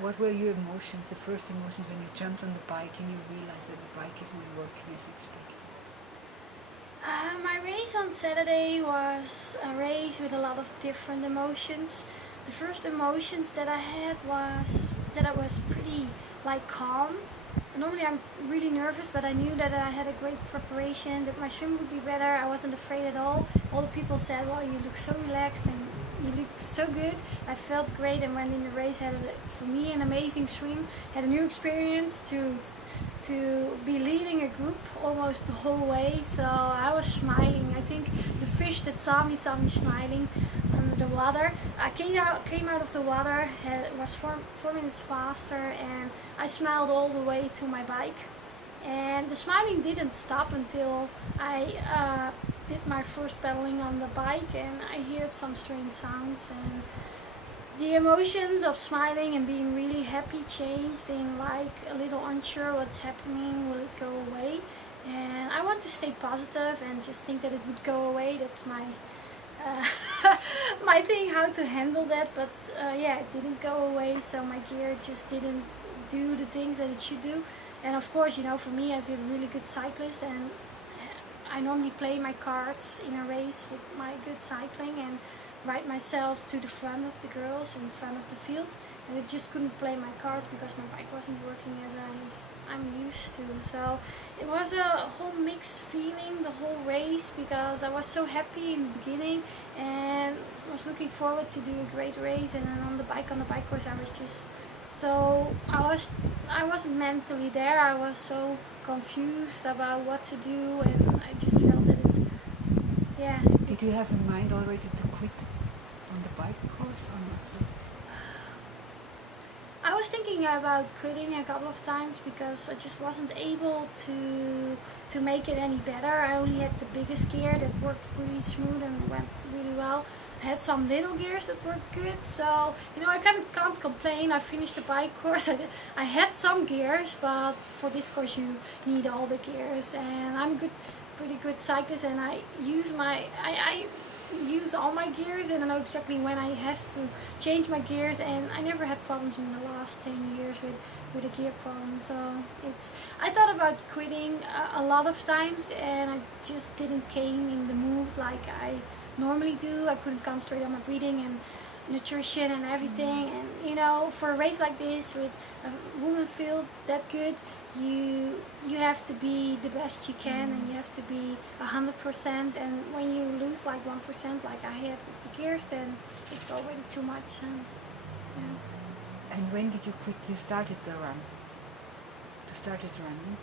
What were your emotions, the first emotions when you jumped on the bike and you realized that the bike isn't working as expected? My race on Saturday was a race with a lot of different emotions. The first emotions that I had was that I was pretty calm. Normally I'm really nervous, but I knew that I had a great preparation, that my swim would be better. I wasn't afraid at all. All the people said, well, you look so relaxed and you look so good. I felt great and went in the race, had, for me, an amazing swim, had a new experience to be leading a group almost the whole way. So I was smiling. I think the fish that saw me smiling under the water. I came out of the water, was 4 minutes faster, and I smiled all the way to my bike. And the smiling didn't stop until I did my first pedaling on the bike, and I heard some strange sounds, and the emotions of smiling and being really happy changed in a little unsure what's happening, will it go away? And I want to stay positive and just think that it would go away. That's my my thing, how to handle that. But yeah, it didn't go away, so my gear just didn't do the things that it should do. And of course, for me as a really good cyclist, and I normally play my cards in a race with my good cycling and ride myself to the front of the girls, in front of the field, and I just couldn't play my cards because my bike wasn't working as I'm used to. So it was a whole mixed feeling the whole race, because I was so happy in the beginning and was looking forward to do a great race, and then on the bike course I was just so I wasn't mentally there. I was so confused about what to do, and I just felt that Did you have in mind already to quit on the bike course or not? I was thinking about quitting a couple of times because I just wasn't able to make it any better. I only had the biggest gear that worked really smooth and went really well. I had some little gears that worked good, so I kind of can't complain. I finished the bike course. I had some gears, but for this course you need all the gears, and I'm pretty good cyclist, and I use all my gears, and I know exactly when I have to change my gears, and I never had problems in the last 10 years with a gear problem. So I thought about quitting a lot of times, and I just didn't came in the mood like I normally do. I couldn't concentrate on my breathing and nutrition and everything, and for a race like this with a woman field that good, you have to be the best you can, and you have to be 100%, and when you lose like 1% like I had with the gears, then it's already too much. And when did you quit? You started the run. You started running?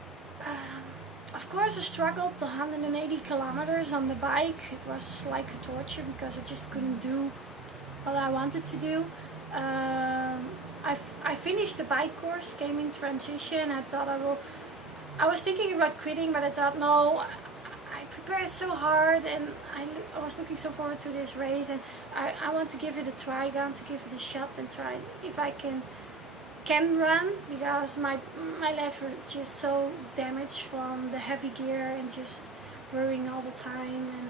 Of course I struggled the 180 kilometers on the bike. It was like a torture because I just couldn't do what I wanted to do. I finished the bike course, came in transition. I was thinking about quitting, but I thought, no, I prepared so hard, and I was looking so forward to this race, and I want to give it a try. I want to give it a shot and try if I can run, because my legs were just so damaged from the heavy gear and just worrying all the time, and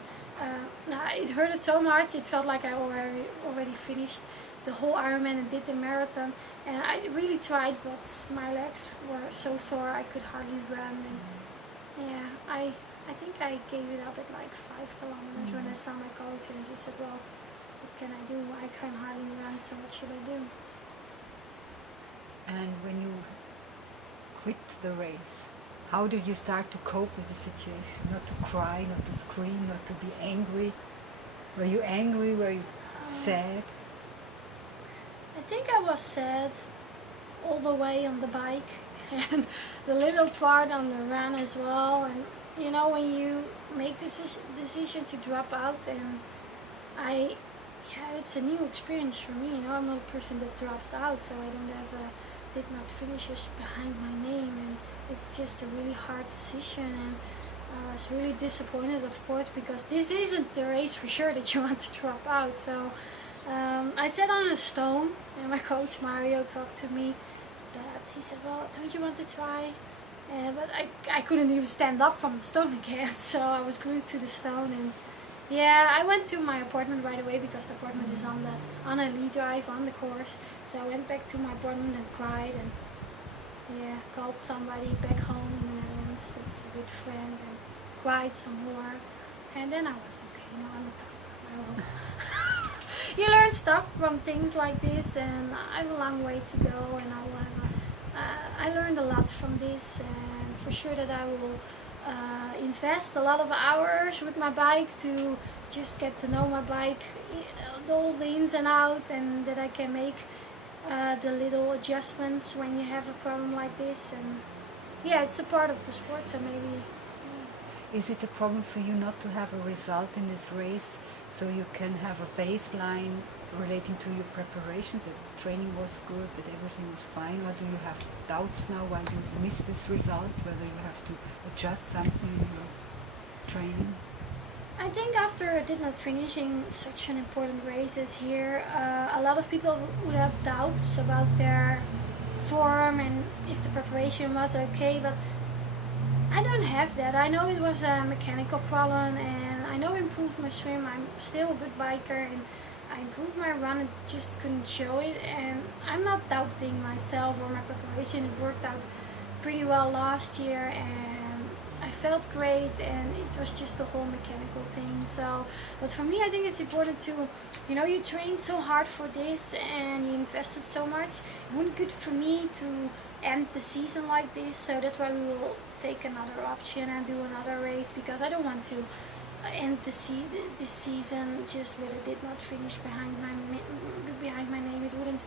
it hurted so much. It felt like I already finished the whole Ironman and did the marathon, and I really tried, but my legs were so sore I could hardly run. And yeah, I think I gave it up at like 5 kilometers when I saw my coach, and just said, well, what can I do? I can hardly run, so what should I do? And when you quit the race, how did you start to cope with the situation? Not to cry, not to scream, not to be angry? Were you angry? Were you sad? I think I was sad all the way on the bike, and the little part on the run as well. And when you make this decision to drop out, and it's a new experience for me. I'm not a person that drops out, so I don't have did not finishes behind my name, and it's just a really hard decision. And I was really disappointed, of course, because this isn't the race for sure that you want to drop out. So I sat on a stone, and my coach Mario talked to me. He said, well, don't you want to try? But I couldn't even stand up from the stone again, so I was glued to the stone. And Yeah, I went to my apartment right away because the apartment is on a Lee Drive on the course. So I went back to my apartment and cried and called somebody back home in the Netherlands that's a good friend and cried some more. And then I was okay. No, I'm tough. You learn stuff from things like this, and I have a long way to go, and I learned a lot from this, and for sure that I will invest a lot of hours with my bike to just get to know my bike, all the ins and outs, and that I can make the little adjustments when you have a problem like this. And yeah, it's a part of the sport, so maybe. Is it a problem for you not to have a result in this race, so you can have a baseline relating to your preparations, that the training was good, that everything was fine, or do you have doubts now why you miss this result, whether you have to adjust something in your training? I think after did not finishing such an important races here, a lot of people would have doubts about their form and if the preparation was okay, but I don't have that. I know it was a mechanical problem, and I know I improved my swim. I'm still a good biker, and I improved my run and just couldn't show it. And I'm not doubting myself or my preparation. It worked out pretty well last year, and I felt great, and it was just the whole mechanical thing. So, but for me, I think it's important to, you trained so hard for this, and you invested so much. It wouldn't be good for me to end the season like this, so that's why we will take another option and do another race, because I don't want to end this season just with it did not finish behind my name. It wouldn't.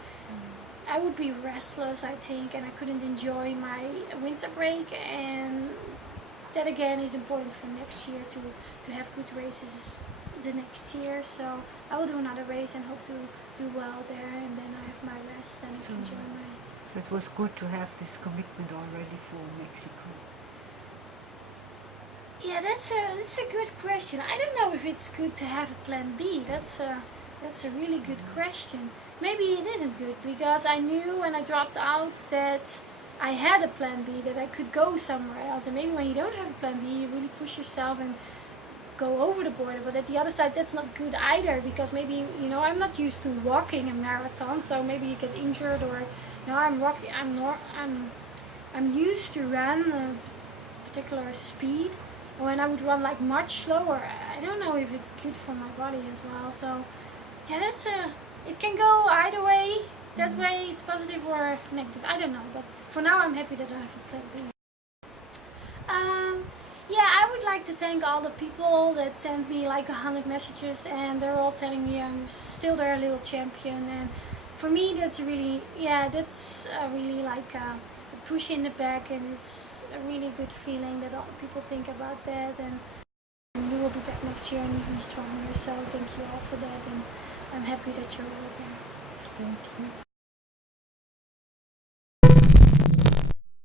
I would be restless, I think, and I couldn't enjoy my winter break, and that again is important for next year to have good races the next year. So I will do another race and hope to do well there, and then I have my rest and I can enjoy my. So it was good to have this commitment already for Mexico. Yeah, that's a good question. I don't know if it's good to have a plan B. That's a really good question. Maybe it isn't good, because I knew when I dropped out that I had a plan B, that I could go somewhere else. And maybe when you don't have a plan B, you really push yourself and go over the border. But at the other side, that's not good either, because maybe I'm not used to walking a marathon, so maybe you get injured, or I'm used to run a particular speed. When I would run like much slower, I don't know if it's good for my body as well. So yeah, it can go either way. That way it's positive or negative. I don't know, but for now I'm happy that I have a plan B. Yeah, I would like to thank all the people that sent me like 100 messages, and they're all telling me I'm still their little champion. And for me, that's really like a push in the back, and it's a really good feeling that all people think about that, and you will be back next year and even stronger. So thank you all for that, and I'm happy that you're all there. Thank you.